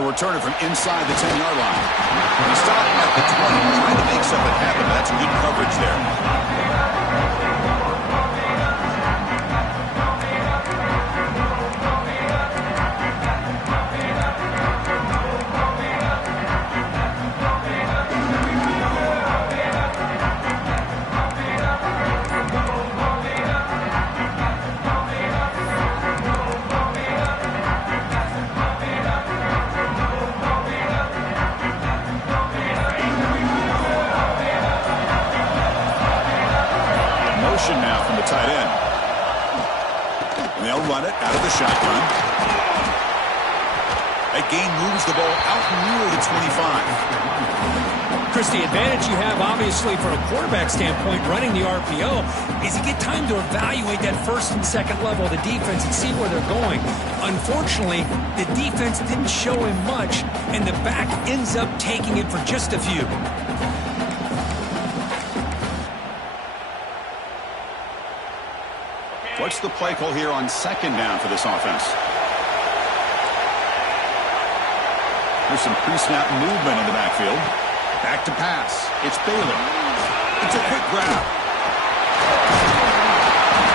He'll return it from inside the 10-yard line. He's stopping at the 20, trying to make something happen. That's good coverage there. Now from the tight end. And they'll run it out of the shotgun. That gain moves the ball out near the 25. Chris, the advantage you have, obviously, from a quarterback standpoint, running the RPO, is you get time to evaluate that first and second level of the defense and see where they're going. Unfortunately, the defense didn't show him much, and the back ends up taking it for just a few. What's the play call here on second down for this offense? There's some pre-snap movement in the backfield. Back to pass. It's Baylor. It's a quick grab.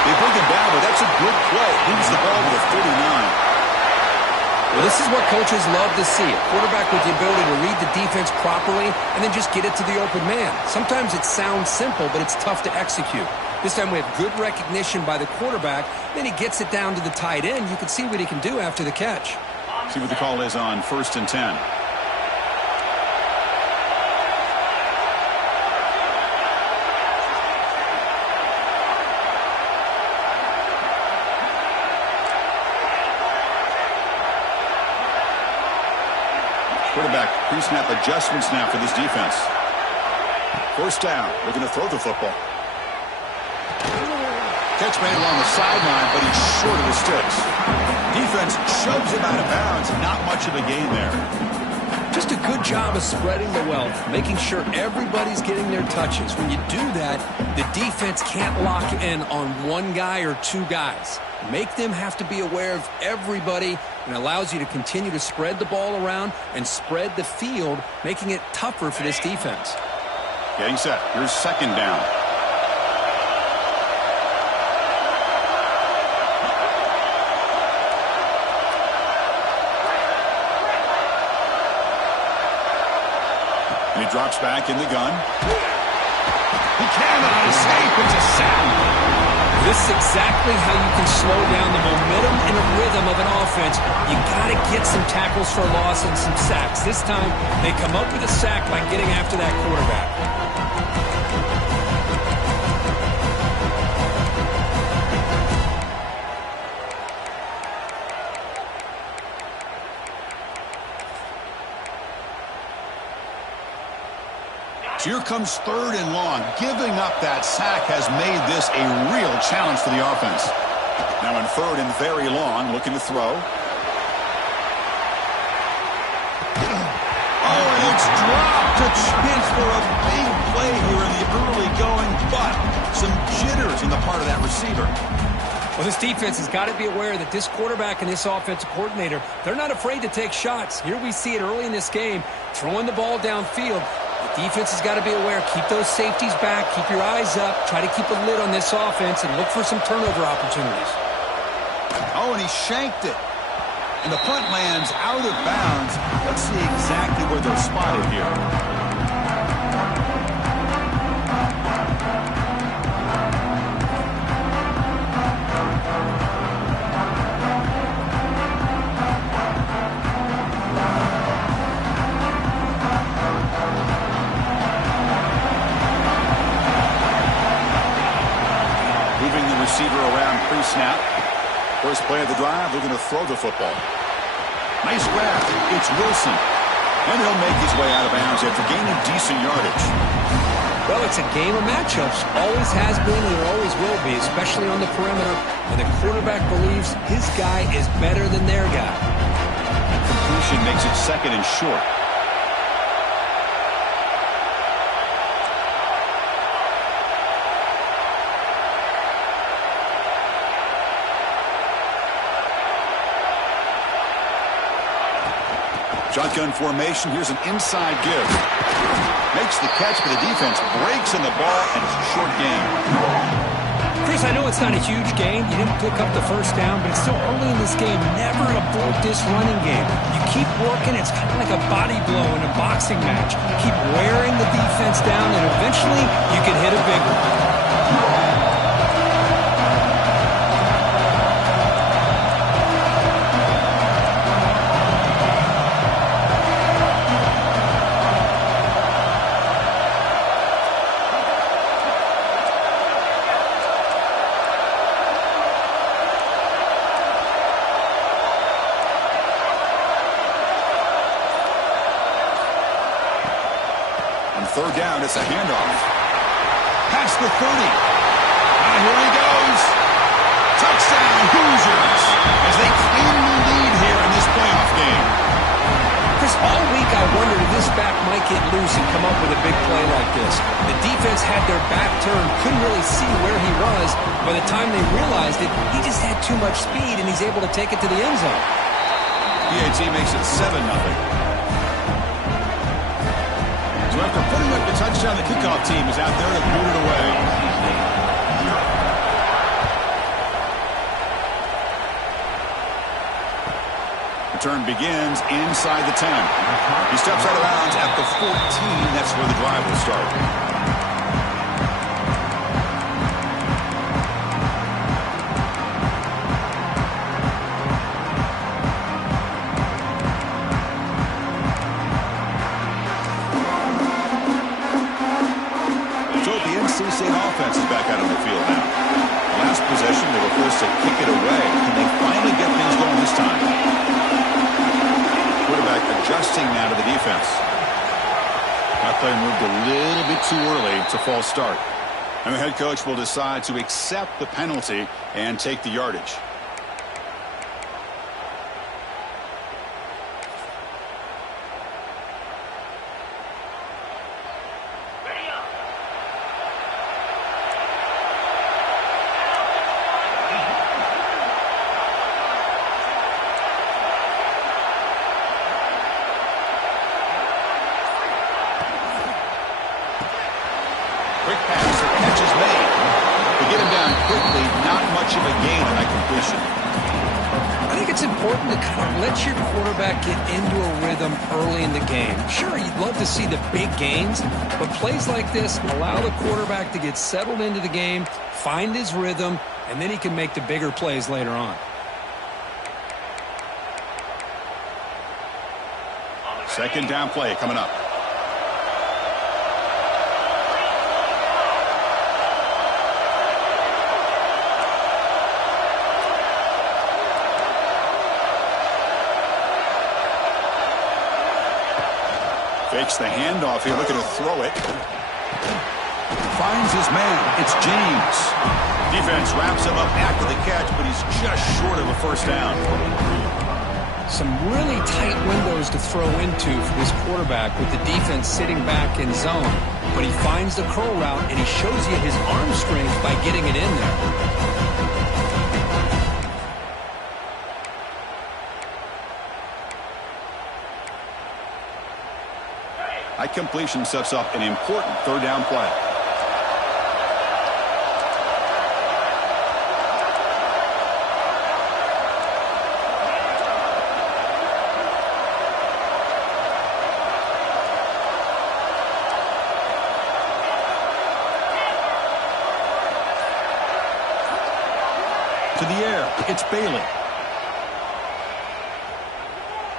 They bring him down, but that's a good play. Moves the ball to the 39. Well, this is what coaches love to see. A quarterback with the ability to read the defense properly and then just get it to the open man. Sometimes it sounds simple, but it's tough to execute. This time we have good recognition by the quarterback. Then he gets it down to the tight end. You can see what he can do after the catch. See what the call is on 1st and 10. Quarterback pre-snap adjustments now for this defense. 1st down. Looking to throw the football. Catch made along the sideline, but he's short of the sticks. Defense shoves him out of bounds. Not much of a gain there. Just a good job of spreading the wealth, making sure everybody's getting their touches. When you do that, the defense can't lock in on one guy or two guys. Make them have to be aware of everybody, and allows you to continue to spread the ball around and spread the field, making it tougher for this defense. Getting set. Here's 2nd down. And he drops back in the gun. He cannot escape. It's a sack. This is exactly how you can slow down the momentum and the rhythm of an offense. You got to get some tackles for loss and some sacks. This time, they come up with a sack by getting after that quarterback. Here comes 3rd and long. Giving up that sack has made this a real challenge for the offense. Now in 3rd and very long, looking to throw. Oh, and it's dropped. A chance for a big play here in the early going, but some jitters on the part of that receiver. Well, this defense has got to be aware that this quarterback and this offensive coordinator, they're not afraid to take shots. Here we see it early in this game, throwing the ball downfield. The defense has got to be aware. Keep those safeties back. Keep your eyes up. Try to keep a lid on this offense and look for some turnover opportunities. Oh, and he shanked it. And the punt lands out of bounds. Let's see exactly where they're spotted here. Receiver around pre-snap. First play of the drive, looking to throw the football. Nice grab. It's Wilson. And he'll make his way out of bounds after gaining decent yardage. Well, it's a game of matchups. Always has been and there always will be, especially on the perimeter. And the quarterback believes his guy is better than their guy. Completion makes it 2nd and short. Shotgun formation. Here's an inside give. Makes the catch, but the defense breaks in the ball, and it's a short game. Chris, I know it's not a huge gain. You didn't pick up the first down, but it's still early in this game. Never abort this running game. You keep working. It's kind of like a body blow in a boxing match. Keep wearing the defense down, and eventually you can hit a big one. Third down, it's a handoff. Past the 30. Here he goes. Touchdown, Hoosiers, as they claim the lead here in this playoff game. Chris, all week I wondered if this back might get loose and come up with a big play like this. The defense had their back turned, couldn't really see where he was. By the time they realized it, he just had too much speed, and he's able to take it to the end zone. PAT makes it 7-0. So after putting up the touchdown, the kickoff team is out there to boot it away. Return begins inside the 10. He steps out of bounds at the 14. That's where the drive will start. Offense is back out on the field now. Last possession, they were forced to kick it away. Can they finally get things going this time? Quarterback adjusting now to the defense. That play moved a little bit too early. It's a false start. And the head coach will decide to accept the penalty and take the yardage. Quick pass, the catch is made. To get him down quickly, not much of a gain on that completion. I think it's important to kind of let your quarterback get into a rhythm early in the game. Sure, you'd love to see the big gains, but plays like this allow the quarterback to get settled into the game, find his rhythm, and then he can make the bigger plays later on. Second down play coming up. Fakes the handoff here, looking to throw it. Finds his man. It's James. Defense wraps him up after the catch, but he's just short of a first down. Some really tight windows to throw into for this quarterback with the defense sitting back in zone. But he finds the curl route, and he shows you his arm strength by getting it in there. That completion sets up an important third down play. To the air, it's Bailey.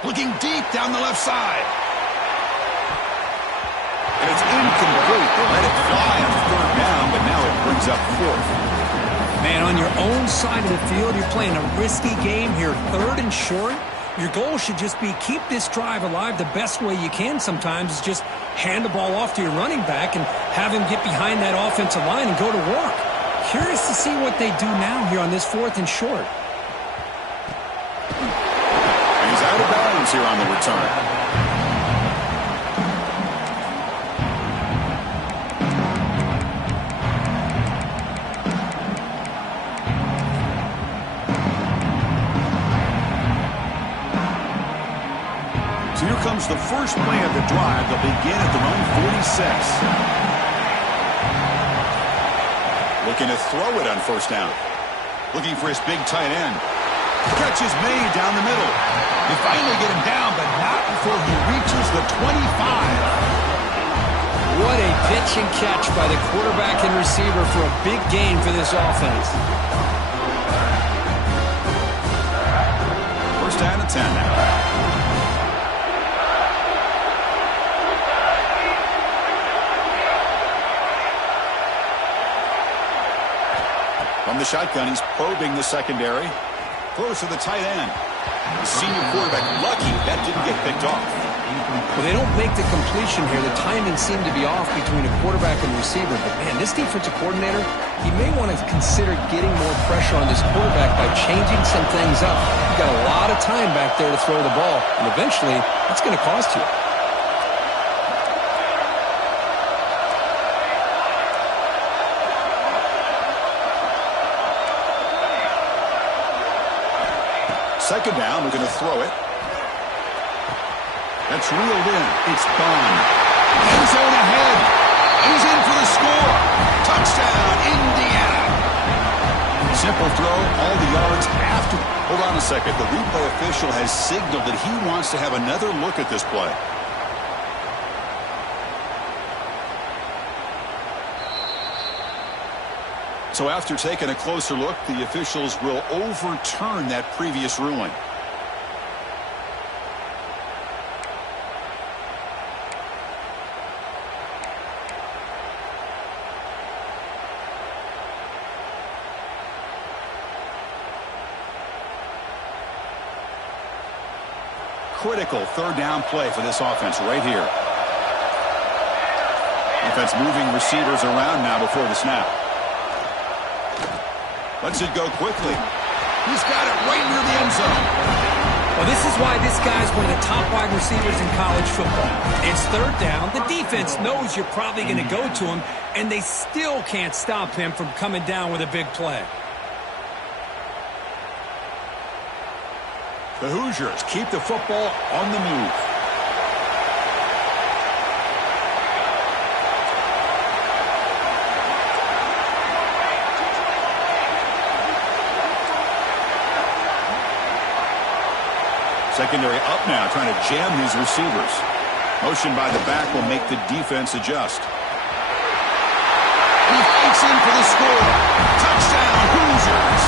Looking deep down the left side. And it's incomplete. They let it fly on third down, but now it brings up fourth. Man, on your own side of the field, you're playing a risky game here. Third and short. Your goal should just be keep this drive alive the best way you can sometimes is just hand the ball off to your running back and have him get behind that offensive line and go to work. Curious to see what they do now here on this fourth and short. He's out of bounds here on the return. So here comes the first play of the drive. They'll begin at their own 46. Looking to throw it on first down. Looking for his big tight end. Catch is made down the middle. They finally get him down, but not before he reaches the 25. What a pitch and catch by the quarterback and receiver for a big gain for this offense. First down and 10 now. From the shotgun, he's probing the secondary. Throws to the tight end. The senior quarterback lucky that didn't get picked off. Well, they don't make the completion here. The timing seemed to be off between a quarterback and receiver. But, man, this defensive coordinator, he may want to consider getting more pressure on this quarterback by changing some things up. You've got a lot of time back there to throw the ball, and eventually that's going to cost you. Second down, we're going to throw it. That's reeled in. It's gone. End zone ahead. He's in for the score. Touchdown, Indiana. Simple throw, all the yards after. Hold on a second. The replay official has signaled that he wants to have another look at this play. So after taking a closer look, the officials will overturn that previous ruling. Critical third down play for this offense right here. Offense moving receivers around now before the snap. Lets it go quickly. He's got it right near the end zone. Well, this is why this guy's one of the top wide receivers in college football. It's third down. The defense knows you're probably going to go to him, and they still can't stop him from coming down with a big play. The Hoosiers keep the football on the move. Secondary up now, trying to jam these receivers. Motion by the back will make the defense adjust. He fakes in for the score. Touchdown, Hoosiers.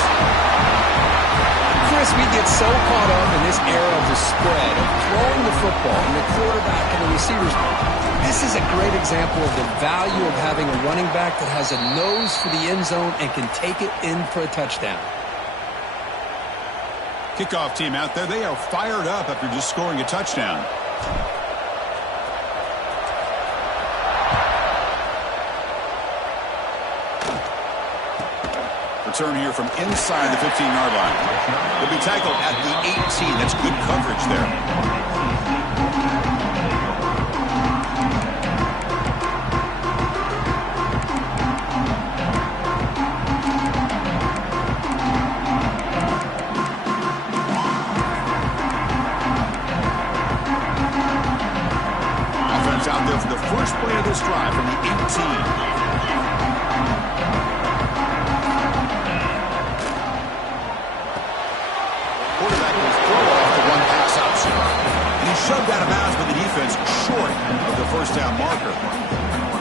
Chris, we get so caught up in this era of the spread, of throwing the football, and the quarterback and the receivers. This is a great example of the value of having a running back that has a nose for the end zone and can take it in for a touchdown. Kickoff team out there, they are fired up after just scoring a touchdown. Return here from inside the 15-yard line. He'll be tackled at the 18. That's good coverage there. Out there for the first play of this drive from the 18. Quarterback will throw off the one pass option. And he shoved out of bounds with the defense short of the first down marker.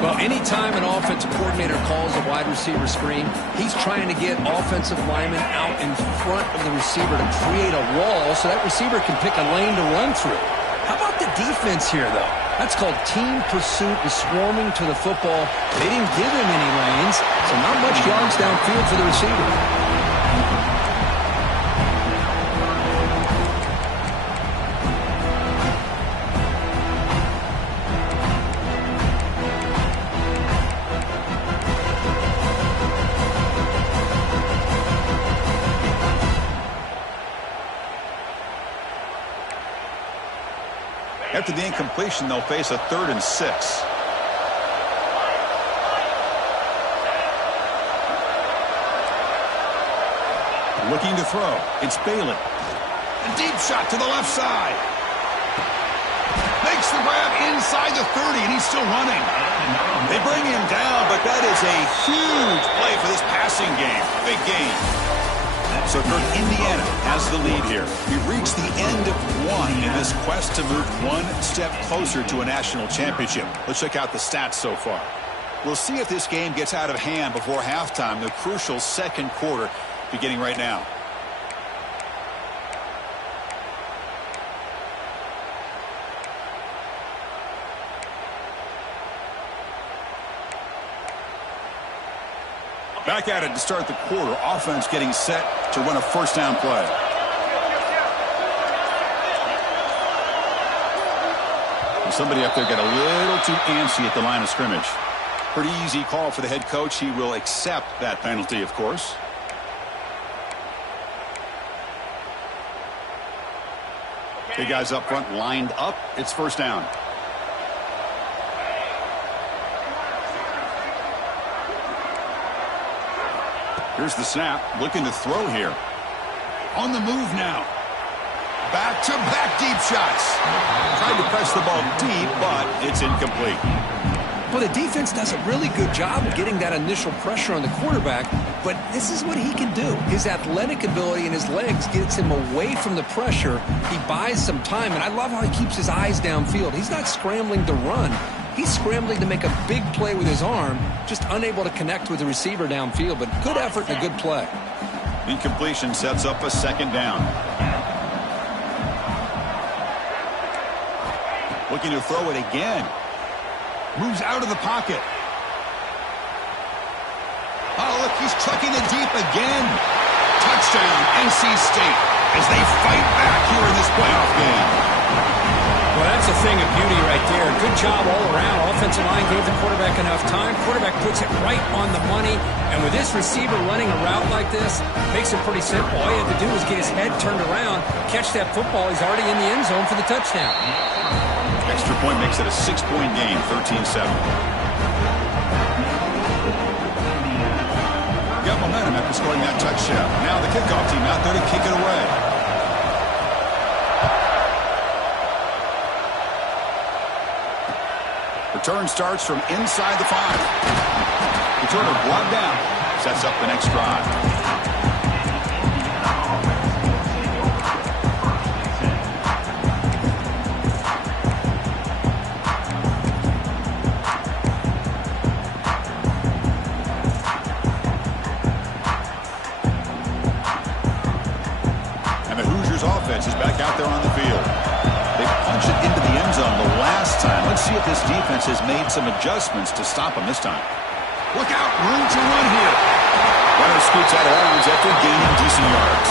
Well, anytime an offensive coordinator calls a wide receiver screen, he's trying to get offensive linemen out in front of the receiver to create a wall so that receiver can pick a lane to run through. How about the defense here, though? That's called team pursuit and swarming to the football. They didn't give him any lanes, so not much yards downfield for the receiver. After the incompletion, they'll face a 3rd and 6. Looking to throw. It's Bailey. A deep shot to the left side. Makes the grab inside the 30, and he's still running. They bring him down, but that is a huge play for this passing game. Big game. So Kirk, Indiana has the lead here. We've reached the end of one in this quest to move one step closer to a national championship. Let's check out the stats so far. We'll see if this game gets out of hand before halftime, the crucial second quarter beginning right now. Back at it to start the quarter. Offense getting set to run a first down play. Well, somebody up there got a little too antsy at the line of scrimmage. Pretty easy call for the head coach. He will accept that penalty, of course. Big guys up front lined up. It's first down. Here's the snap, looking to throw here. On the move now. Back-to-back deep shots. Tried to press the ball deep, but it's incomplete. Well, the defense does a really good job of getting that initial pressure on the quarterback, but this is what he can do. His athletic ability and his legs gets him away from the pressure. He buys some time, and I love how he keeps his eyes downfield. He's not scrambling to run. He's scrambling to make a big play with his arm, just unable to connect with the receiver downfield, but good effort and a good play. Incompletion sets up a second down. Looking to throw it again. Moves out of the pocket. Oh, look, he's trucking it deep again. Touchdown, NC State, as they fight back here in this playoff game. Well, that's a thing of beauty right there. Good job all around. Offensive line gave the quarterback enough time. Quarterback puts it right on the money. And with this receiver running a route like this, makes it pretty simple. All you have to do is get his head turned around, catch that football. He's already in the end zone for the touchdown. Extra point makes it a 6-point game, 13-7. Got momentum after scoring that touchdown. Now the kickoff team out there to kick it away. Return starts from inside the 5. Returner brought down. Sets up the next drive. And the Hoosiers offense is back out there on the field. They punch it into the end zone the last time. Let's see if this defense has made some adjustments to stop them this time. Look out, room to run here. Runner scoots out of bounds after gaining decent yards.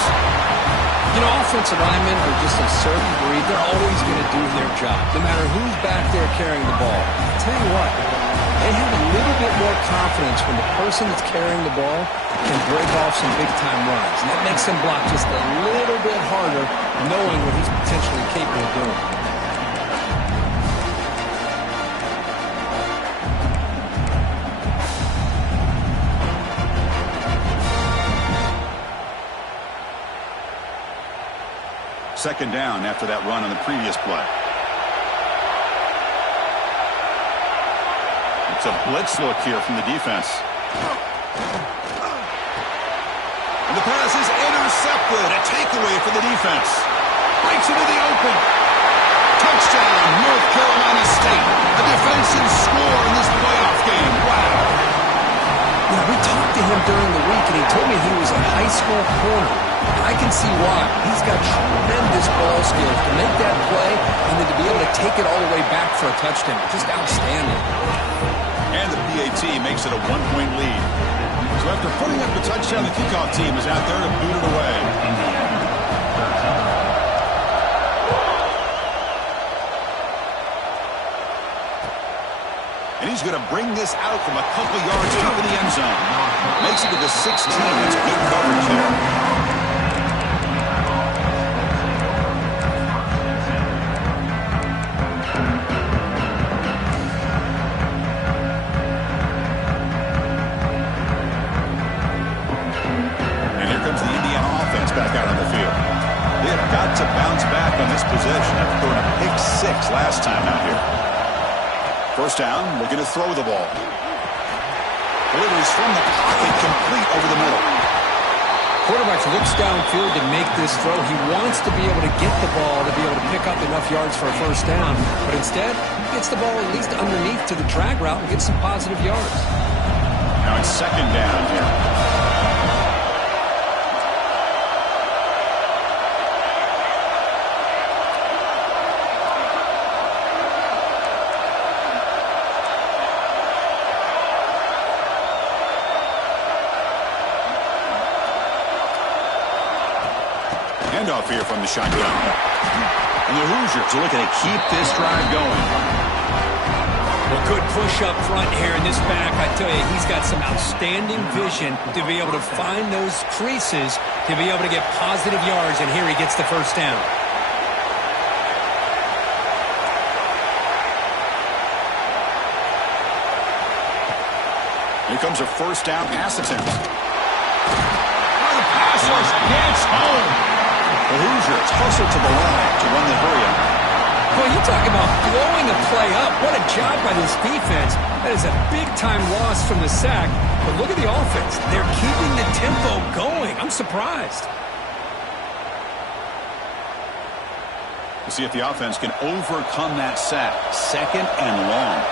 You know, offensive linemen are just a certain breed. They're always going to do their job, no matter who's back there carrying the ball. I'll tell you what, they have a little bit more confidence when the person that's carrying the ball can break off some big-time runs. And that makes them block just a little bit harder, knowing what he's potentially capable of doing. Second down after that run on the previous play. It's a blitz look here from the defense. And the pass is intercepted. A takeaway for the defense. Breaks into the open. Touchdown, North Carolina State. A defensive score in this playoff game. Wow. Yeah, we talked to him during the week, and he told me he was a high school corner. And I can see why. He's got tremendous ball skills to make that play and then to be able to take it all the way back for a touchdown. Just outstanding. And the PAT makes it a 1-point lead. So after putting up the touchdown, the kickoff team is out there to boot it away. And he's going to bring this out from a couple yards deep in the end zone. Makes it to the 16. It's good coverage there. Back out on the field. They have got to bounce back on this possession after throwing a pick 6 last time out here. First down, looking to throw the ball. Delivers from the pocket, complete over the middle. Quarterback looks downfield to make this throw. He wants to be able to get the ball to be able to pick up enough yards for a first down. But instead, he gets the ball at least underneath to the drag route and gets some positive yards. Now it's second down here. Handoff here from the shotgun. And the Hoosiers are looking to keep this drive going. Well, good push up front here in this back. I tell you, he's got some outstanding vision to be able to find those creases, to be able to get positive yards, and here he gets the first down. Here comes a first down pass attempt. The pass rush gets home. The Hoosiers hustle to the line to run the hurry-up. Well, you talk about blowing a play up. What a job by this defense. That is a big-time loss from the sack. But look at the offense. They're keeping the tempo going. I'm surprised. We'll see if the offense can overcome that sack. Second and long.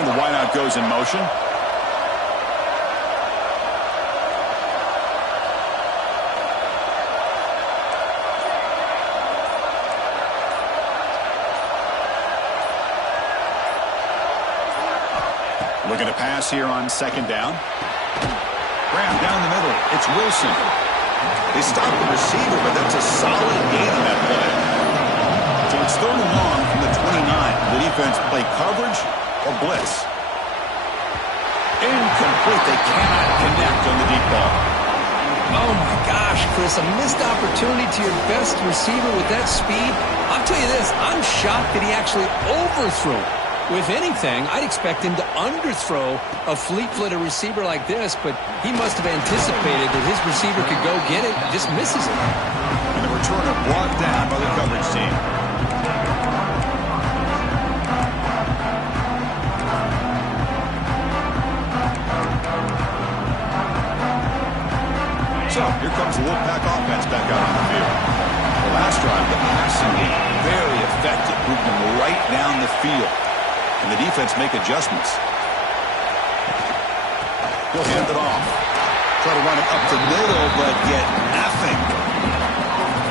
And the wideout goes in motion. Looking to pass here on second down. Graham down the middle. It's Wilson. They stop the receiver, but that's a solid gain on that play. So it's third and long from the 29. The defense play coverage or blitz. Incomplete. They cannot connect on the deep ball. Oh, my gosh, Chris, a missed opportunity to your best receiver with that speed. I'll tell you this, I'm shocked that he actually overthrew. With anything, I'd expect him to underthrow a fleet-footed receiver like this, but he must have anticipated that his receiver could go get it, just misses it. And the returner brought down by the coverage team. So, here comes the Wolfpack offense back out on the field. The last drive, the passing game, very effective, moving them right down the field. And the defense make adjustments. He'll hand it off. Try to run it up the middle, but get nothing.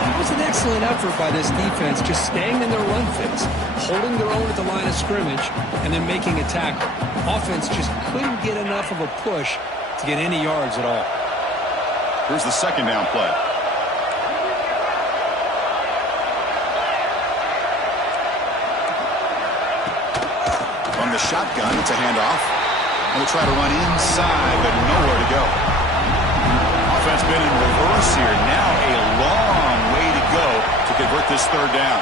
It was an excellent effort by this defense, just staying in their run fits, holding their own at the line of scrimmage, and then making a tackle. Offense just couldn't get enough of a push to get any yards at all. Here's the second down play. The shotgun, it's a handoff. And they try to run inside, but nowhere to go. Offense been in reverse here. Now a long way to go to convert this third down.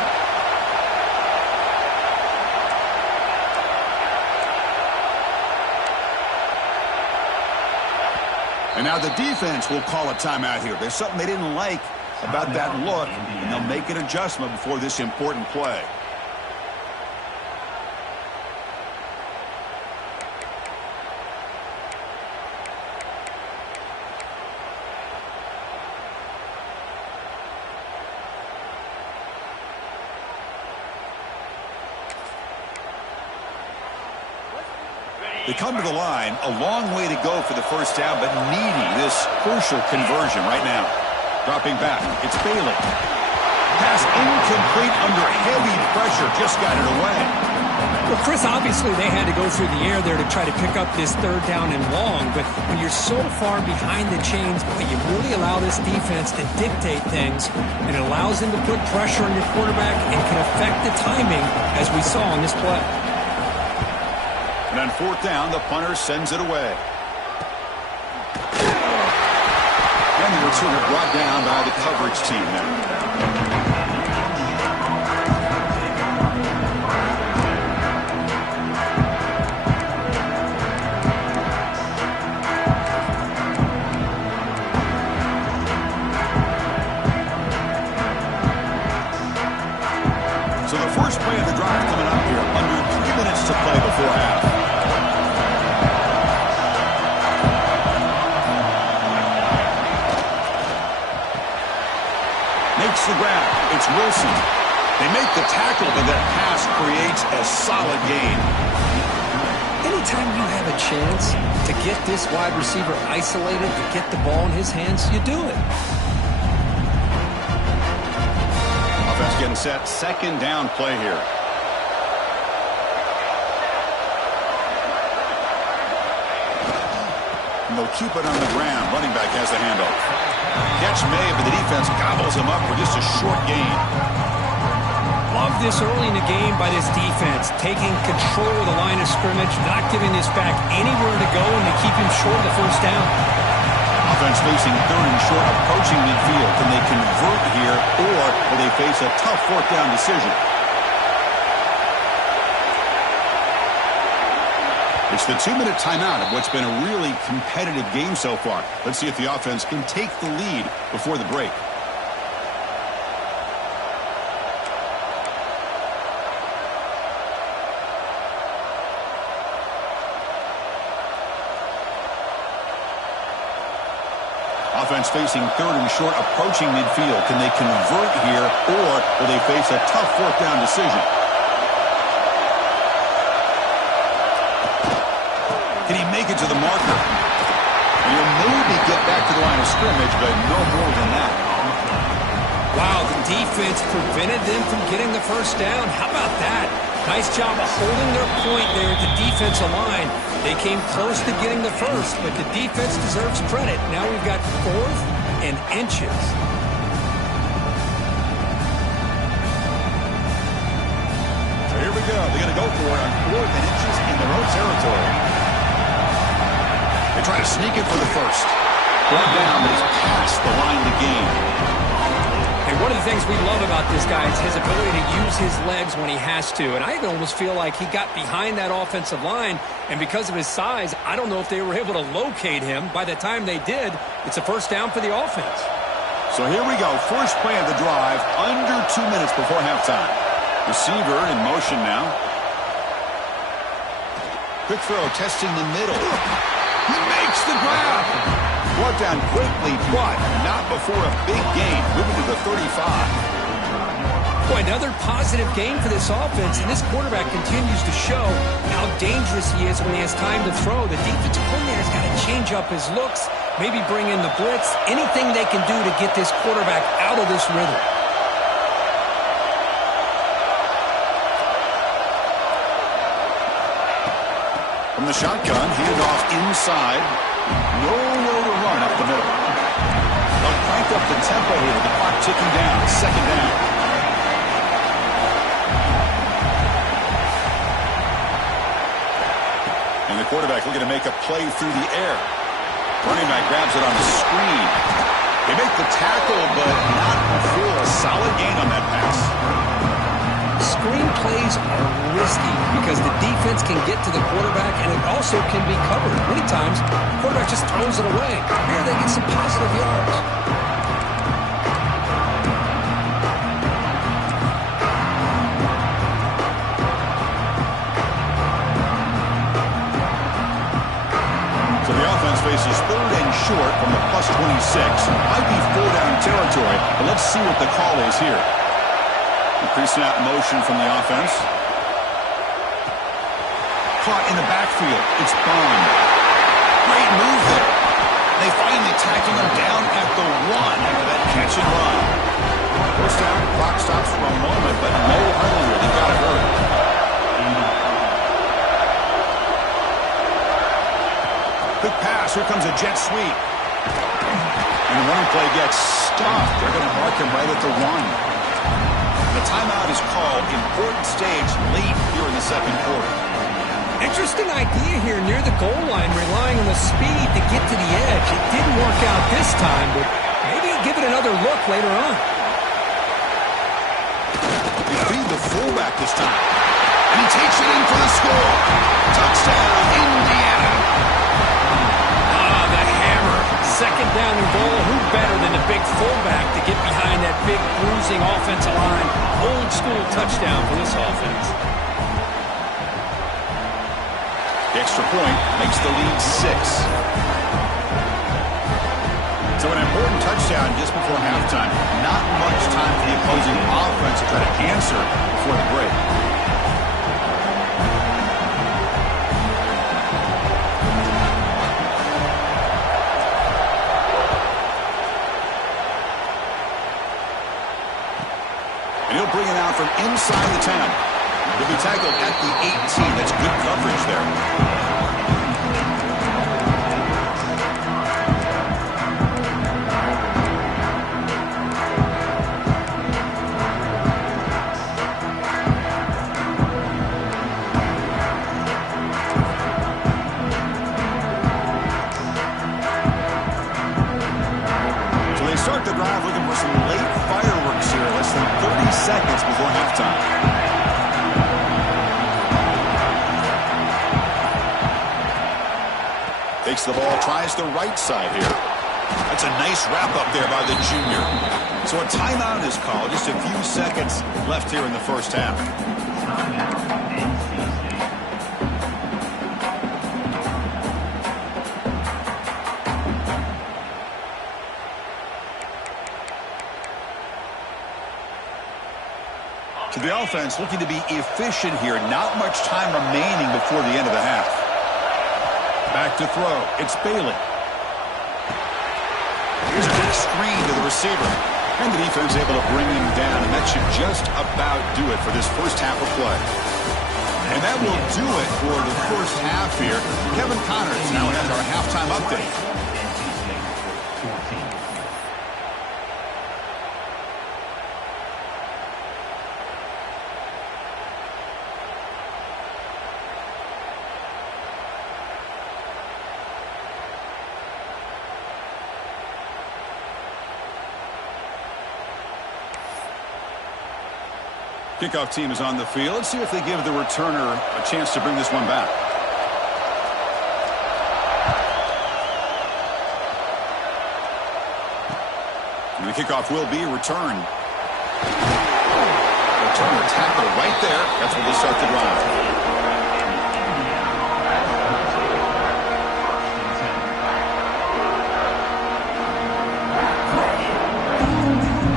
And now the defense will call a timeout here. There's something they didn't like about that look, and they'll make an adjustment before this important play. They come to the line, a long way to go for the first down, but needy this crucial conversion right now. Dropping back, it's Bailey. Pass incomplete under heavy pressure, just got it away. Well, Chris, obviously they had to go through the air there to try to pick up this third down and long, but when you're so far behind the chains, boy, you really allow this defense to dictate things, and it allows them to put pressure on your quarterback and can affect the timing, as we saw on this play. And on fourth down, the punter sends it away. And the returner brought down by the coverage team there. It's Wilson. They make the tackle, but that pass creates a solid gain. Anytime you have a chance to get this wide receiver isolated, to get the ball in his hands, you do it. Offense getting set. Second down play here. And they'll keep it on the ground. Running back has the handoff. Catch made, but the defense gobbles him up for just a short gain. Love this early in the game by this defense, taking control of the line of scrimmage, not giving this back anywhere to go, and to keep him short of the first down. Offense facing third and short, approaching midfield. Can they convert here, or will they face a tough fourth down decision? It's the 2-minute timeout of what's been a really competitive game so far. Let's see if the offense can take the lead before the break. Offense facing third and short, approaching midfield. Can they convert here, or will they face a tough fourth down decision? Can he make it to the marker? He'll maybe get back to the line of scrimmage, but no more than that. Wow, the defense prevented them from getting the first down. How about that? Nice job of holding their point there at the defensive line. They came close to getting the first, but the defense deserves credit. Now we've got 4th and inches. So here we go. They're going to go for it on 4th and inches in their own territory. They try to sneak it for the first. Brought down, but he's past the line to gain. And one of the things we love about this guy is his ability to use his legs when he has to. And I even almost feel like he got behind that offensive line, and because of his size, I don't know if they were able to locate him. By the time they did, it's a first down for the offense. So here we go. First play of the drive, under 2 minutes before halftime. Receiver in motion now. Quick throw, testing the middle. He makes the grab. Brought down quickly, but not before a big gain. Moving to the 35. Boy, another positive game for this offense, and this quarterback continues to show how dangerous he is when he has time to throw. The defensive coordinator's got to change up his looks, maybe bring in the blitz, anything they can do to get this quarterback out of this rhythm. From the shotgun, handed off inside. Nowhere to run up the middle. They'll crank up the tempo here with the clock ticking down. Second down. And the quarterback looking to make a play through the air. Running back grabs it on the screen. They make the tackle, but not before a solid gain on that pass. Screen plays are risky because the defense can get to the quarterback, and it also can be covered. Many times, the quarterback just throws it away. Here they get some positive yards. So the offense faces third and short from the +26. Might be 4-down territory, but let's see what the call is here. The pre-snap motion from the offense. Caught in the backfield. It's Bond. Great move there. They finally tackle him down at the 1 after that catch and run. First down, clock stops for a moment, but no huddle here. They've got to hurry. Quick pass. Here comes a jet sweep. And the running play gets stopped. They're going to mark him right at the 1. The timeout is called. Important stage late here in the second quarter. Interesting idea here near the goal line, relying on the speed to get to the edge. It didn't work out this time, but maybe give it another look later on. He beat the fullback this time. And he takes it in for the score. Touchdown, Indiana. The hammer. Second down and goal. Who better than the big fullback to get behind that big bruising offensive line? Old school touchdown for this offense. The extra point makes the lead 6. So an important touchdown just before halftime. Not much time for the opposing offense to try to answer before the break. And he'll bring it out from inside the 10. He'll be tackled at the 18. That's good coverage there. Start the drive looking for some late fireworks here. Less than 30 seconds before halftime. Takes the ball, tries the right side here. That's a nice wrap up there by the junior. So a timeout is called. Just a few seconds left here in the first half. So the offense looking to be efficient here. Not much time remaining before the end of the half. Back to throw. It's Bailey. Here's a big screen to the receiver. And the defense able to bring him down. And that should just about do it for this first half of play. And that will do it for the first half here. Kevin Connors now has our halftime update. Kickoff team is on the field. Let's see if they give the returner a chance to bring this one back. And the kickoff will be returned. Returner tackle right there. That's where they start the drive.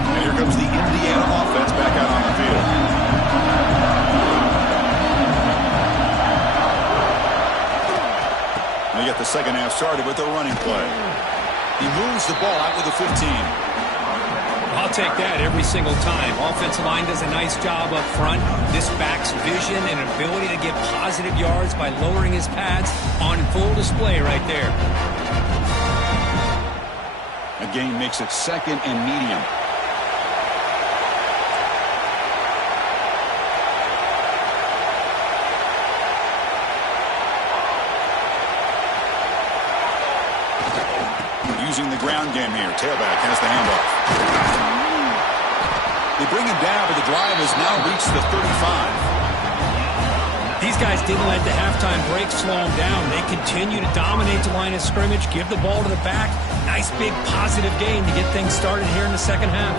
And here comes the Indiana offense back out on the field. They get the second half started with a running play. He moves the ball out with the 15. I'll take that every single time. Offensive line does a nice job up front. This back's vision and ability to get positive yards by lowering his pads on full display right there. A gain makes it second and medium. Using the ground game here. Tailback has the handoff. They bring him down, but the drive has now reached the 35. These guys didn't let the halftime break slow them down. They continue to dominate the line of scrimmage, give the ball to the back. Nice big positive gain to get things started here in the second half.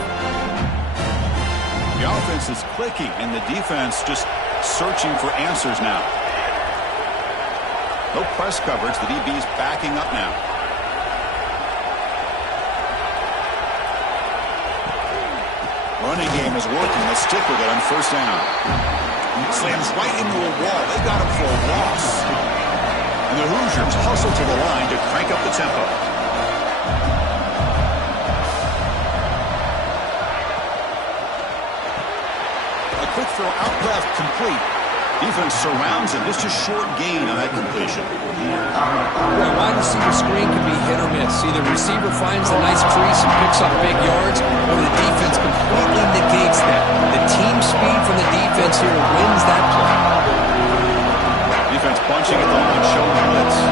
The offense is clicking, and the defense just searching for answers now. No press coverage. The DB's backing up now. Running game is working. Let's stick with it on first down. Slams right into a wall. They got him for a loss. And the Hoosiers hustle to the line to crank up the tempo. A quick throw out left, complete. Defense surrounds him. Just a short gain on that completion. Well, wide receiver screen can be hit or miss. Either receiver finds a nice crease and picks up big yards, or the defense completely negates that. The team speed from the defense here wins that play. Defense bunching at the line, showing the blitz.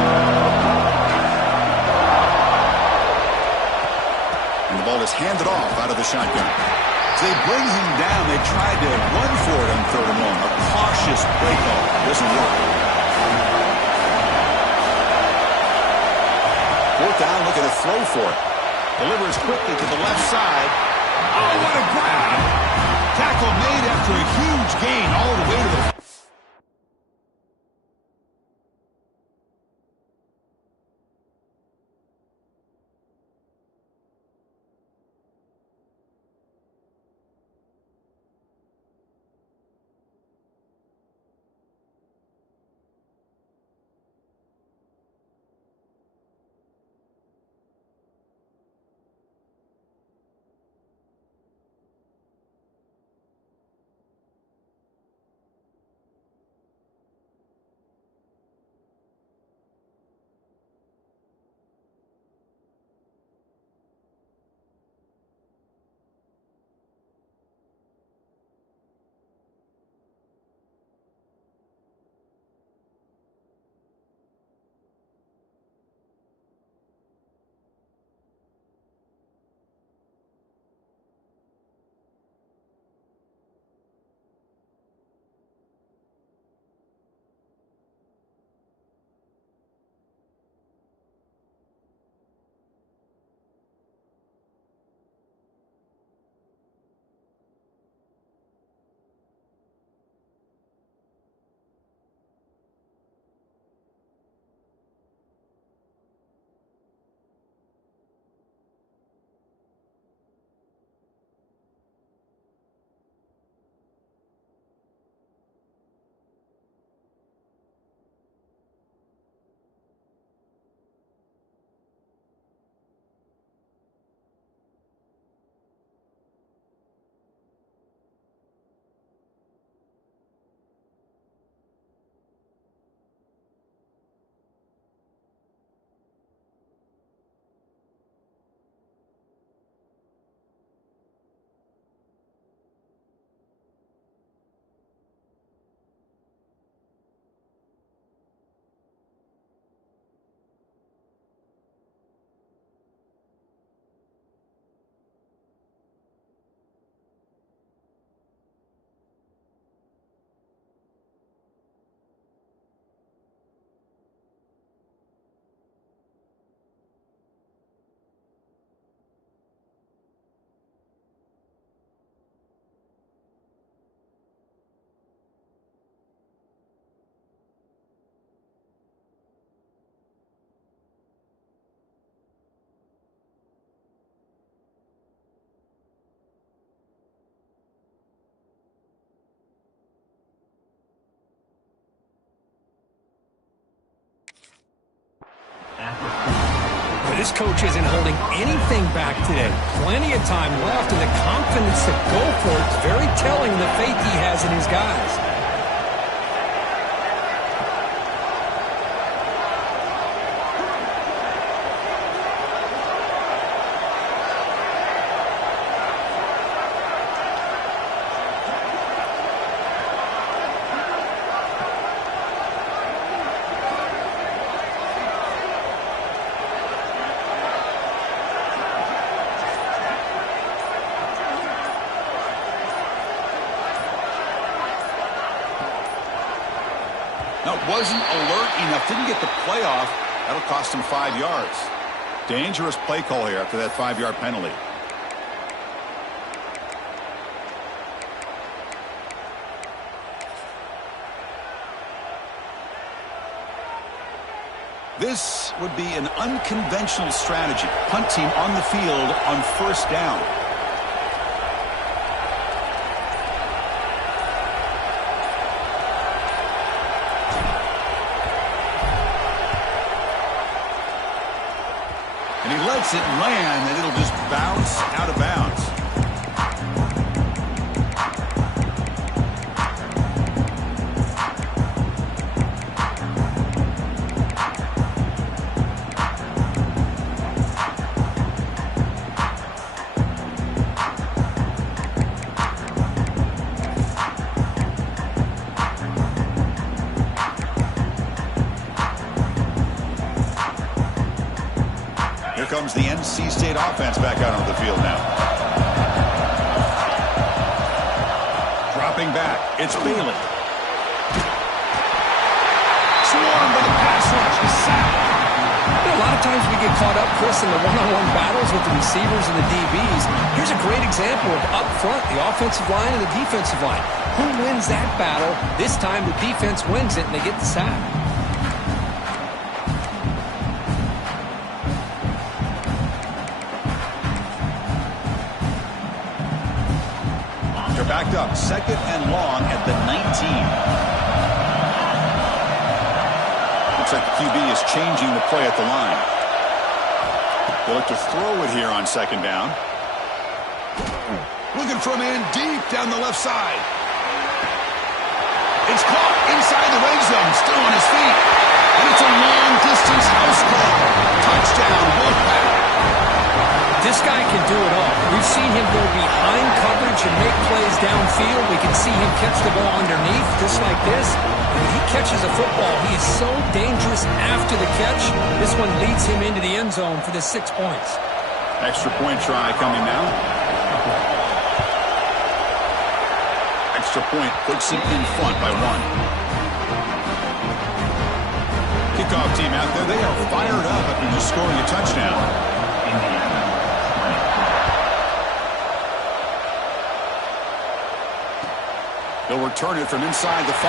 And the ball is handed off out of the shotgun. They bring him down. They tried to run for it on 3rd and 1. A cautious play call. Doesn't work. 4th down, looking to throw for it. Delivers quickly to the left side. Oh, what a grab. Tackle made after a huge gain all the way to the This coach isn't holding anything back today. Plenty of time left, and the confidence to go for it is very telling the faith he has in his guys. No, wasn't alert enough. Didn't get the play off. That'll cost him 5 yards. Dangerous play call here after that 5-yard penalty. This would be an unconventional strategy. Punt team on the field on first down. And he lets it land, and it'll just bounce out of bounds. Here comes the NC State offense back out on the field now. Dropping back, it's Bailey. Swarmed by the pass rush, he's sacked. A lot of times we get caught up, Chris, in the one-on-one battles with the receivers and the DBs. Here's a great example of up front, the offensive line and the defensive line. Who wins that battle? This time the defense wins it, and they get the sack. They're backed up, 2nd and long at the 19. Looks like the QB is changing the play at the line. They'll look to throw it here on 2nd down. Looking for a man deep down the left side. It's caught inside the red zone, still on his feet. And it's a long-distance house call. Touchdown, Wolfpack. This guy can do it all. We've seen him go behind coverage and make plays downfield. We can see him catch the ball underneath, just like this. When he catches a football, he is so dangerous after the catch. This one leads him into the end zone for the 6 points. Extra point try coming now. Extra point puts him in front by 1. Kickoff team out there. They are fired up after just scoring a touchdown. They'll return it from inside the 5.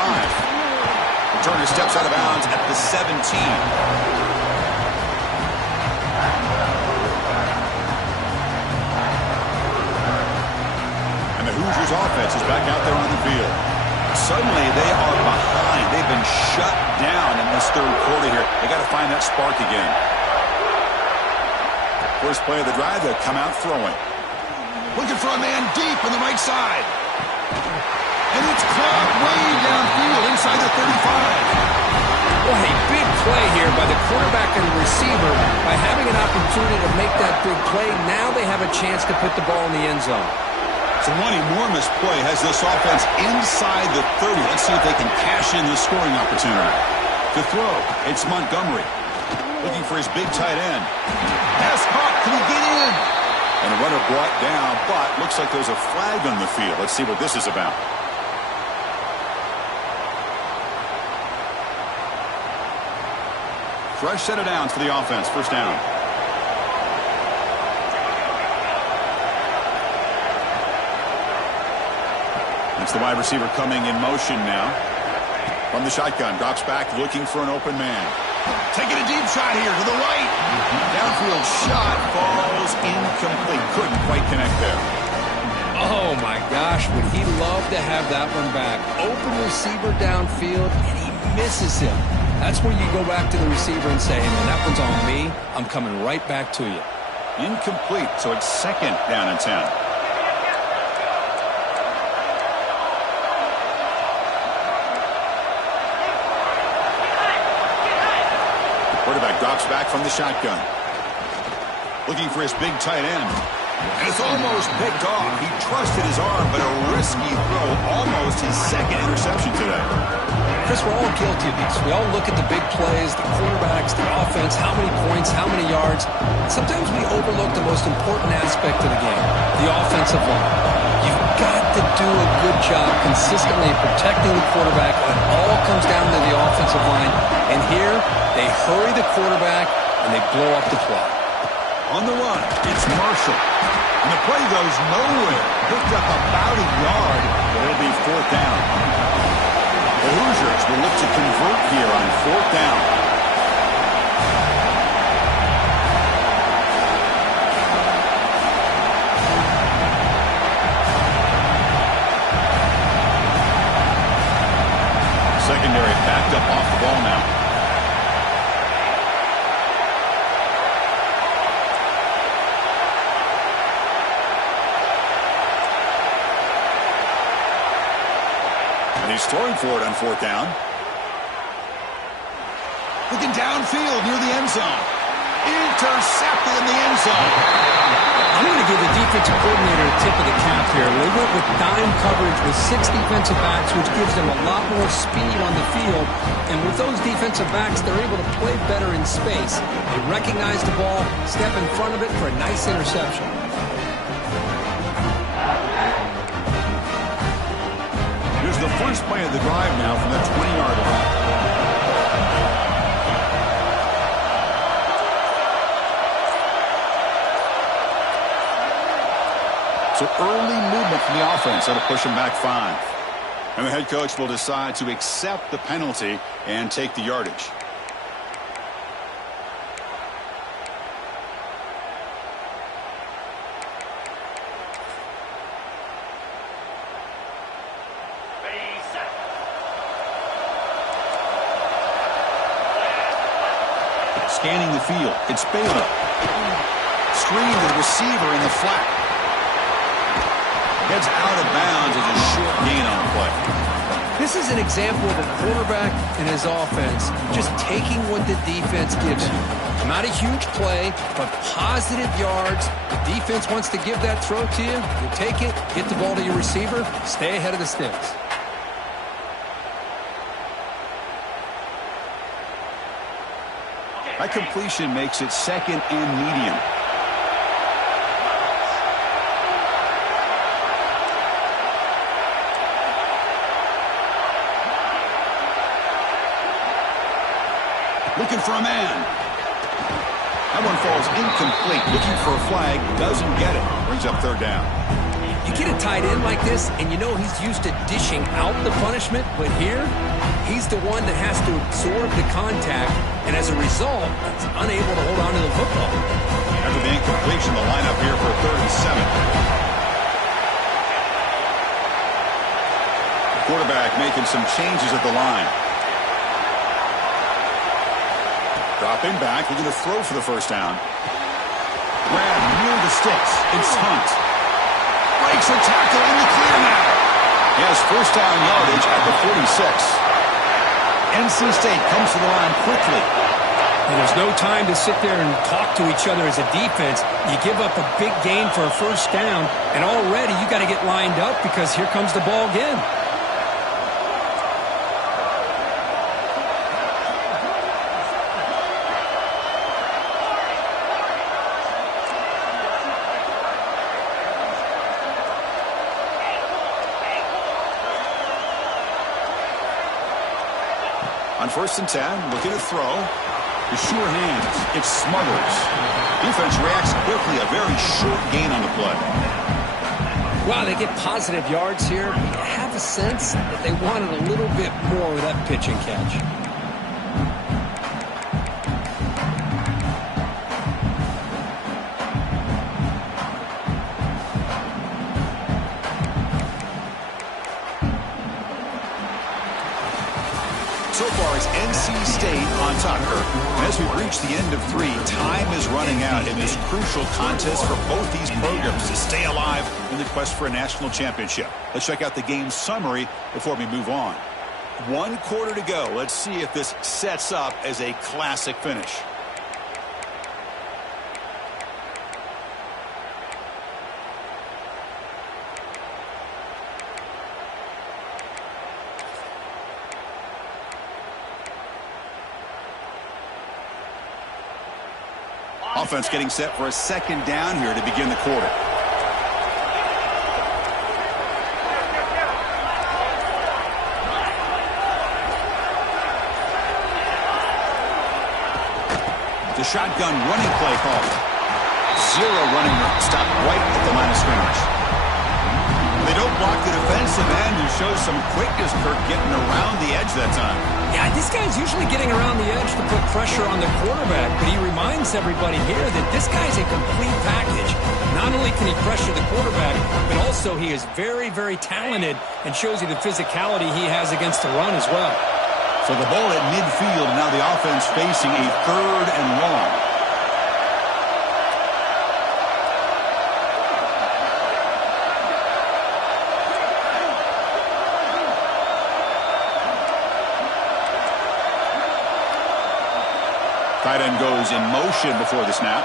Returner steps out of bounds at the 17. And the Hoosiers offense is back out there on the field. Suddenly they are behind. They've been shut down in this 3rd quarter here. They got to find that spark again. First play of the drive, they'll come out throwing. Looking for a man deep on the right side. And it's caught way downfield inside the 35. What a big play here by the quarterback and the receiver. By having an opportunity to make that big play, now they have a chance to put the ball in the end zone. So one enormous play has this offense inside the 30. Let's see if they can cash in the scoring opportunity. To throw, it's Montgomery. Looking for his big tight end. Pass caught. Can he get in? And a runner brought down, but looks like there's a flag on the field. Let's see what this is about. Fresh set of downs for the offense. First down. That's the wide receiver coming in motion now. From the shotgun. Drops back looking for an open man. Taking a deep shot here to the right. Downfield shot falls incomplete. Couldn't quite connect there. Oh, my gosh. Would he love to have that one back. Open receiver downfield, and he misses him. That's where you go back to the receiver and say, hey, man, that one's on me. I'm coming right back to you. Incomplete, so it's 2nd down and 10. Quarterback drops back from the shotgun. Looking for his big tight end. And it's almost picked off. He trusted his arm, but a risky throw. Almost his 2nd interception today. Chris, we're all guilty of this. We all look at the big plays, the quarterbacks, the offense, how many points, how many yards. Sometimes we overlook the most important aspect of the game, the offensive line. You've got to do a good job consistently protecting the quarterback. It all comes down to the offensive line. And here, they hurry the quarterback, and they blow up the play. On the run, it's Marshall. And the play goes nowhere. Picked up about a yard, but it'll be 4th down. The Hoosiers will look to convert here on 4th down. Secondary backed up off the ball now. And he's throwing for it on 4th down. Looking downfield near the end zone. Intercepted in the end zone. I'm going to give the defensive coordinator a tip of the cap here. They went with dime coverage with 6 defensive backs, which gives them a lot more speed on the field. And with those defensive backs, they're able to play better in space. They recognize the ball, step in front of it for a nice interception. Here's the first play of the drive now from the 20-yard line. So early movement from the offense that'll push him back 5. And the head coach will decide to accept the penalty and take the yardage. Scanning the field, it's Bailey. Screen to the receiver in the flat. Heads out of bounds as a short gain on the play. This is an example of a quarterback and his offense just taking what the defense gives you. Not a huge play, but positive yards. The defense wants to give that throw to you. You take it, get the ball to your receiver, stay ahead of the sticks. That completion makes it 2nd and medium. Looking for a man. That one falls incomplete. Looking for a flag. Doesn't get it. Brings up 3rd down. You get a tight end like this, and you know he's used to dishing out the punishment, but here, he's the one that has to absorb the contact, and as a result, he's unable to hold on to the football. After the incompletion, the lineup here for 3rd and 7. Quarterback making some changes at the line. Dropping back, looking to throw for the 1st down. Grab near the sticks. It's Hunt. Breaks a tackle in the clear now. He has 1st down yardage at the 46. NC State comes to the line quickly. And there's no time to sit there and talk to each other as a defense. You give up a big gain for a 1st down, and already you got to get lined up because here comes the ball again. On 1st and 10, looking to throw. The sure hands. It's Smothers. Defense reacts quickly. A very short gain on the play. Wow, they get positive yards here. But you have a sense that they wanted a little bit more with that pitch and catch. So far, his NC State on top. And as we reach the end of 3, time is running out in this crucial contest for both these programs to stay alive in the quest for a national championship. Let's check out the game summary before we move on. 1 quarter to go. Let's see if this sets up as a classic finish. Offense getting set for a second down here to begin the quarter. The shotgun running play call. 0 running room. Stop right at the line of scrimmage. They don't block the defensive end, who shows some quickness, Kirk, getting around the edge that time. Yeah, this guy's usually getting around the edge to put pressure on the quarterback, but he reminds everybody here that this guy's a complete package. Not only can he pressure the quarterback, but also he is very, very talented and shows you the physicality he has against the run as well. So the ball at midfield, now the offense facing a 3rd and long. Tight end goes in motion before the snap.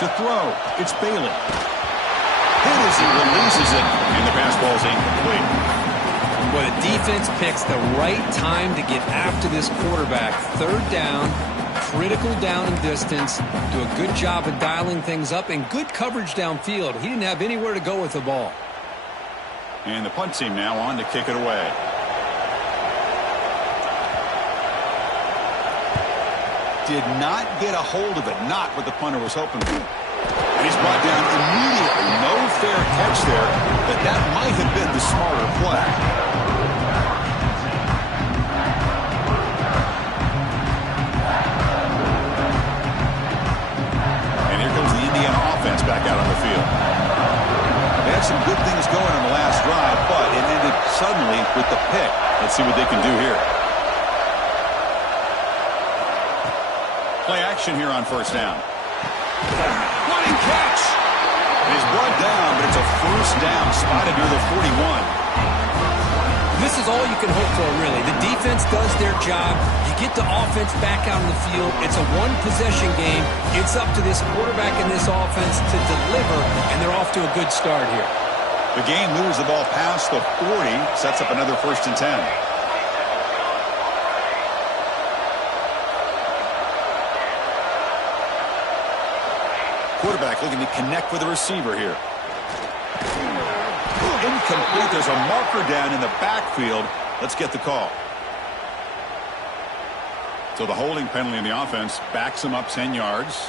To throw, it's Bailey. Hit as he releases it, and the pass ball's incomplete. Well, the defense picks the right time to get after this quarterback. 3rd down, critical down and distance. Do a good job of dialing things up and good coverage downfield. He didn't have anywhere to go with the ball. And the punt team now on to kick it away. Did not get a hold of it, not what the punter was hoping for. And he's brought down immediately. No fair catch there, but that might have been the smarter play. And here comes the Indiana offense back out on the field. They had some good things going on the last drive, but it ended suddenly with the pick. Let's see what they can do here. Play action here on 1st down. Running catch. He's brought down, but it's a 1st down, spotted near the 41. This is all you can hope for, really. The defense does their job. You get the offense back out on the field. It's a 1-possession game. It's up to this quarterback and this offense to deliver, and they're off to a good start here. The game moves the ball past the 40, sets up another 1st and 10. Quarterback looking to connect with the receiver here. Incomplete. There's a marker down in the backfield. Let's get the call. So the holding penalty in the offense backs him up 10 yards.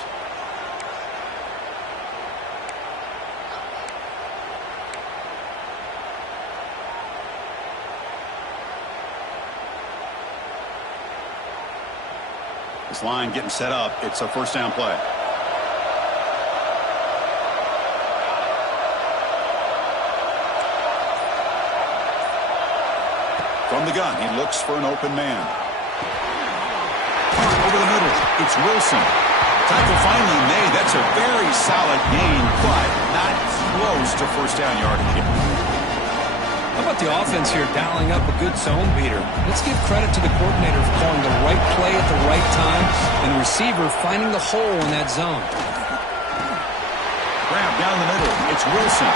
This line getting set up. It's a 1st down play. From the gun, he looks for an open man. Over the middle, it's Wilson. Tackle finally made. That's a very solid gain, but not close to 1st down yardage. How about the offense here dialing up a good zone beater? Let's give credit to the coordinator for calling the right play at the right time and the receiver finding the hole in that zone. Grab down the middle. It's Wilson.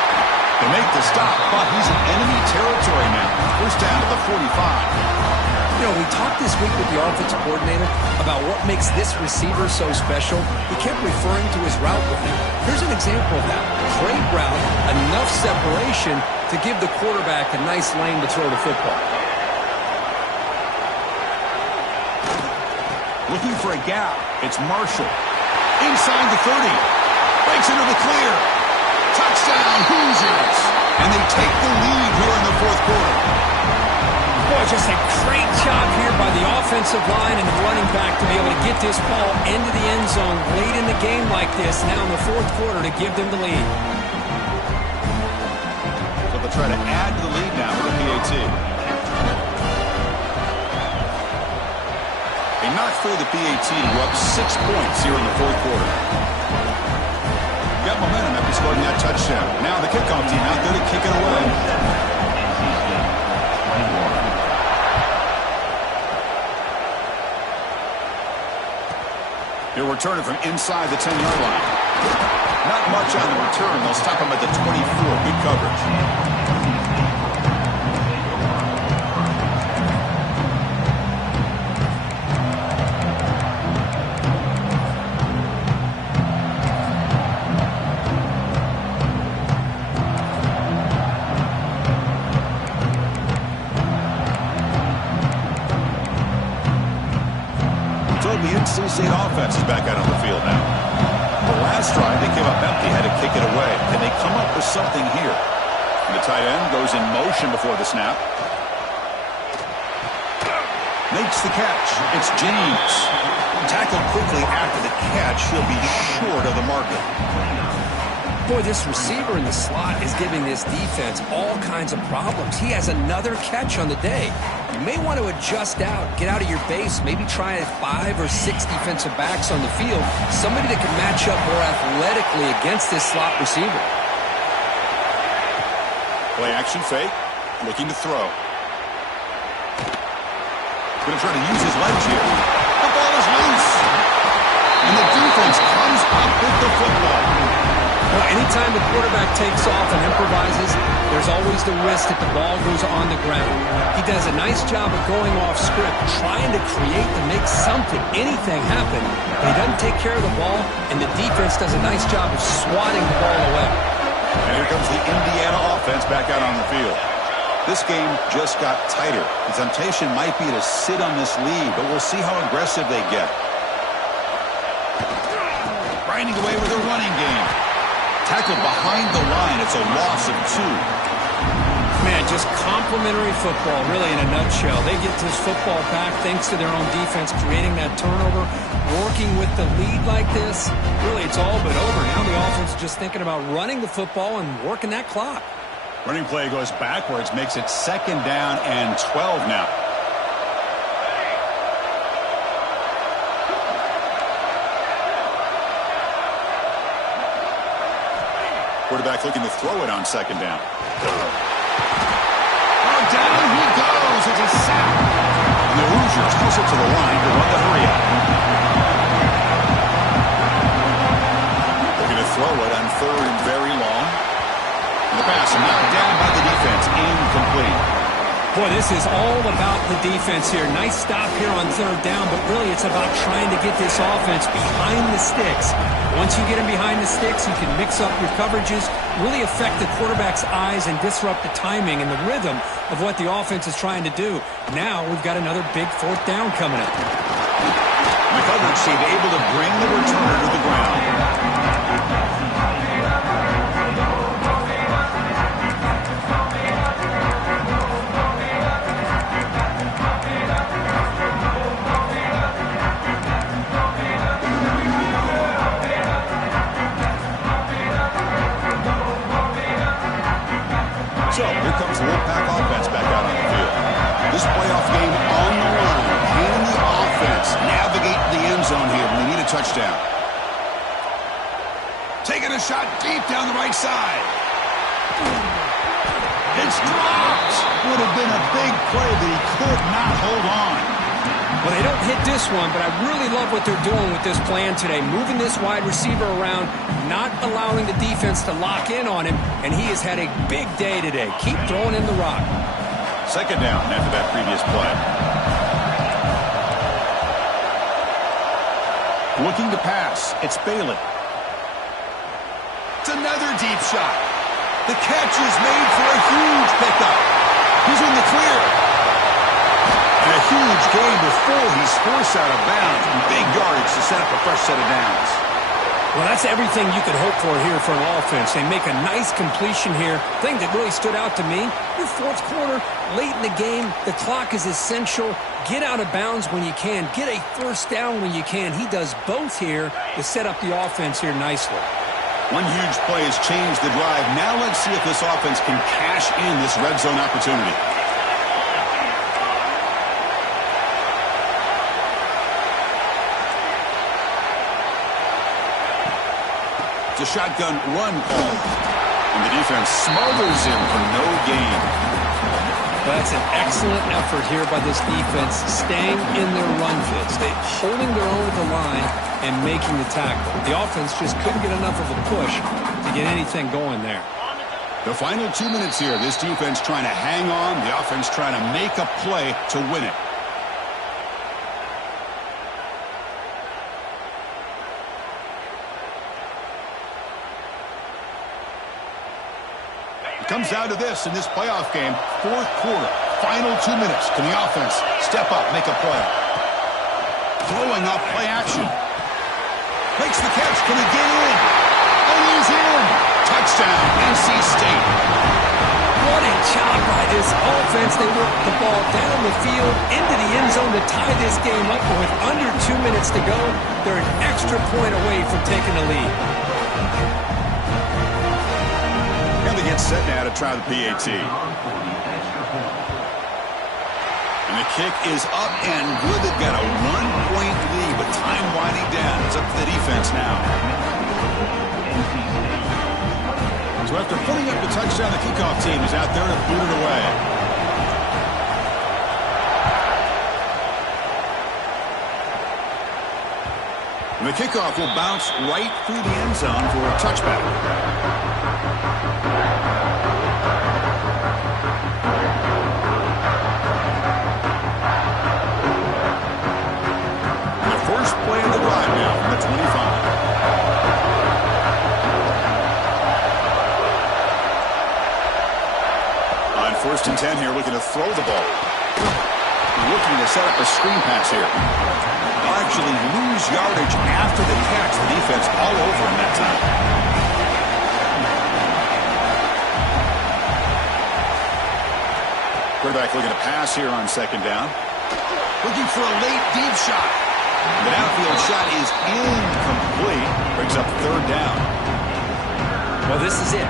They make the stop, but he's in enemy territory now. 1st down to the 45. You know, we talked this week with the offensive coordinator about what makes this receiver so special. He kept referring to his route running. Here's an example of that. Great route, enough separation to give the quarterback a nice lane to throw the football. Looking for a gap. It's Marshall. Inside the 30. Breaks into the clear. Touchdown, Hoosiers. And they take the lead here in the 4th quarter. Boy, just a great job here by the offensive line and the running back to be able to get this ball into the end zone late in the game like this, now in the 4th quarter, to give them the lead. So they'll try to add to the lead now with a PAT. They knocked through the PAT to go up 6 points here in the fourth quarter. Got momentum after scoring that touchdown. Now the kickoff team out there to kick it away. He'll return it from inside the 10-yard line. Not much on the return. They'll stop him at the 24. Good coverage. The NC State offense is back out on the field now. The last drive, they came up empty, had to kick it away. Can they come up with something here? And the tight end goes in motion before the snap. Makes the catch. It's James. Tackled quickly after the catch. He'll be short of the marker. Boy, this receiver in the slot is giving this defense all kinds of problems. He has another catch on the day. You may want to adjust out, get out of your base, maybe try 5 or 6 defensive backs on the field, somebody that can match up more athletically against this slot receiver. Play action fake, looking to throw. Going to try to use his legs here. The ball is loose. And the defense comes up with the football. Well, anytime the quarterback takes off and improvises, there's always the risk that the ball goes on the ground. He does a nice job of going off script, trying to create to make something, anything happen, but he doesn't take care of the ball, and the defense does a nice job of swatting the ball away. And here comes the Indiana offense back out on the field. This game just got tighter. The temptation might be to sit on this lead, but we'll see how aggressive they get. Grinding away with a running game. Tackled behind the line. It's a loss of 2. Man, just complimentary football, really, in a nutshell. They get this football back thanks to their own defense, creating that turnover, working with the lead like this. Really, it's all but over. Now the offense is just thinking about running the football and working that clock. Running play goes backwards, makes it 2nd down and 12 now. Quarterback looking to throw it on 2nd down. Oh, down he goes. It's a sack. And the Hoosiers toss it to the line to run the hurry up. Looking to throw it on 3rd and very long. And the pass knocked down by the defense. Incomplete. Boy, this is all about the defense here. Nice stop here on 3rd down, but really it's about trying to get this offense behind the sticks. Once you get him behind the sticks, you can mix up your coverages, really affect the quarterback's eyes and disrupt the timing and the rhythm of what the offense is trying to do. Now we've got another big 4th down coming up. The coverage team able to bring the returner to the ground. So, here comes the Wolfpack offense back out on the field. This playoff game on the line. Can the offense navigate the end zone here when they need a touchdown? Taking a shot deep down the right side. It's dropped. Would have been a big play, but he could not hold on. Well, they don't hit this one, but I really love what they're doing with this plan today. Moving this wide receiver around, not allowing the defense to lock in on him, and he has had a big day today. Keep throwing in the rock. 2nd down after that previous play. Looking to pass. It's Bailey. It's another deep shot. The catch is made for a huge pickup. He's in the clear. And a huge gain before he's forced out of bounds. Big yardage to set up a fresh set of downs. Well, that's everything you could hope for here for an offense. They make a nice completion here. Thing that really stood out to me, your 4th quarter, late in the game, the clock is essential. Get out of bounds when you can. Get a 1st down when you can. He does both here to set up the offense here nicely. One huge play has changed the drive. Now let's see if this offense can cash in this red zone opportunity. It's a shotgun run call. And the defense smothers him for no gain. That's an excellent effort here by this defense, staying in their run fits. They're holding their own at the line and making the tackle. The offense just couldn't get enough of a push to get anything going there. The final 2 minutes here. This defense trying to hang on. The offense trying to make a play to win it. It comes down to this in this playoff game. Fourth quarter, final 2 minutes. Can the offense step up, make a play? Throwing up play action. Makes the catch. Can he get in? And he's in. Touchdown, NC State. What a job by this offense. They work the ball down the field into the end zone to tie this game up. With under 2 minutes to go, they're an extra point away from taking the lead. And they get set now to try the PAT. And the kick is up and good. They've got a 1-point lead, but time winding down. It's up to the defense now. So after putting up the touchdown, the kickoff team is out there to boot it away. And the kickoff will bounce right through the end zone for a touchback. And the first play of the drive now from the 25. First and 10 here, looking to throw the ball. Looking to set up a screen pass here. They'll actually lose yardage after the catch. The defense all over him that time. Quarterback looking to pass here on second down. Looking for a late deep shot. The downfield shot is incomplete. Brings up third down. Well, this is it.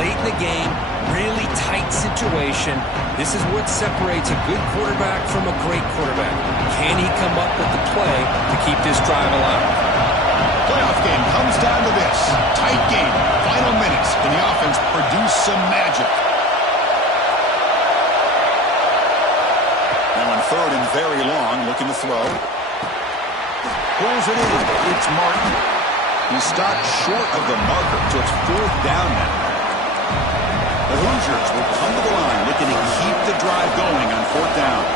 Late in the game. Really tight situation. This is what separates a good quarterback from a great quarterback. Can he come up with the play to keep this drive alive? Playoff game comes down to this. Tight game. Final minutes. Can the offense produce some magic? Now on third and very long, looking to throw. Pulls it in. It's Martin. He stopped short of the marker, so it's fourth down now. The Hoosiers will come to the line looking to keep the drive going on fourth down.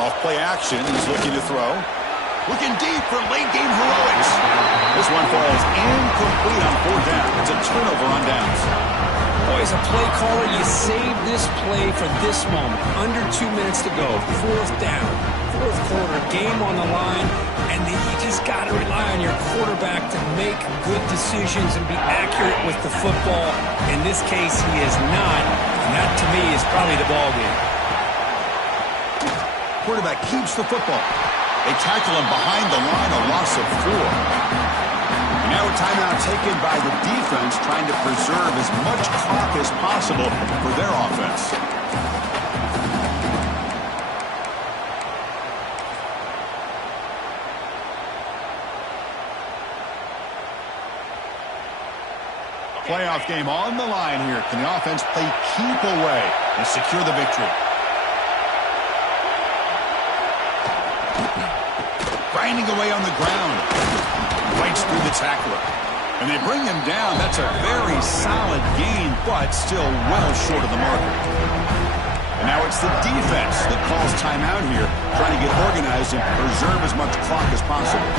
Off play action, he's looking to throw. Looking deep for late game heroics. This one falls incomplete on fourth down. It's a turnover on downs. Boy, as a play caller, you save this play for this moment. Under 2 minutes to go. Fourth down. Fourth quarter, game on the line, and then you just got to rely on your quarterback to make good decisions and be accurate with the football. In this case, he is not, and that to me is probably the ball game. Quarterback keeps the football. They tackle him behind the line, a loss of 4. And now a timeout taken by the defense, trying to preserve as much clock as possible for their offense. Playoff game on the line here. Can the offense play keep away and secure the victory? Grinding away on the ground. Fights through the tackler. And they bring him down. That's a very solid gain, but still well short of the marker. And now it's the defense that calls timeout here, trying to get organized and preserve as much clock as possible.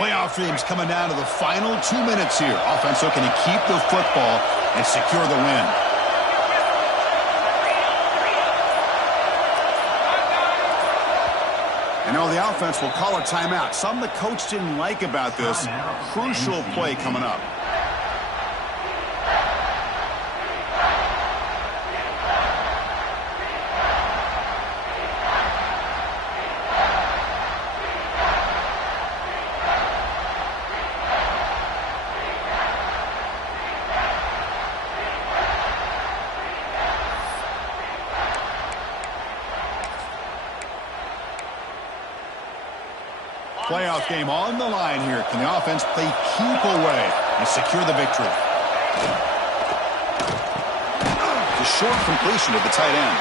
Playoff dreams coming down to the final 2 minutes here. Offense looking to keep the football and secure the win. And now the offense will call a timeout. Something the coach didn't like about this. Crucial play coming up. playoff game on the line here. Can the offense play keep away and secure the victory? The short completion to the tight end.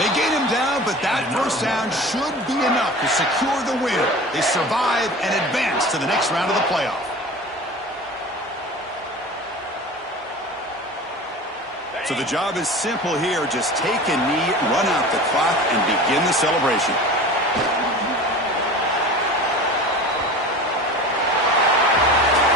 They gain him down, but that first down should be enough to secure the win. They survive and advance to the next round of the playoff. So the job is simple here. Just take a knee, run out the clock, and begin the celebration.